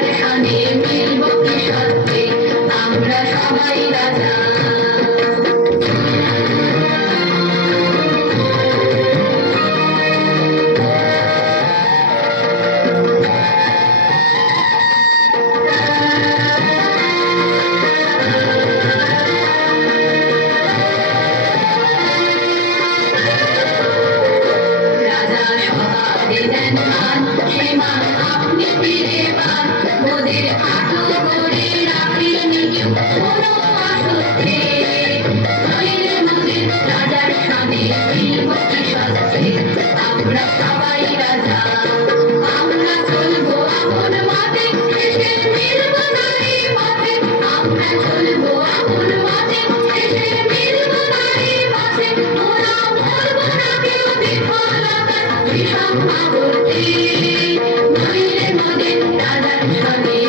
রাজার সানে মিলব কি সত্যি আমরা সবাই রাজা। রাজা সবাই দেন মান, সে মান আপনি ফিরে পান। মোদের হাঁটু করে রাখেন কেউ কোনো অসুখে। নইলে মোদের রাজার সামনে মিলব কি সত্যি আমরা সবাই রাজা। আমরা চলবো আপন মতে, শেষে মিলব নারী পথে। আমরা চলবো আপন মতে, শেষে মিলব নারী পথে। ওরা বলবো না কেউ বিফলতা বিষম ভাবতে। নইলে মোদের রাজার সামনে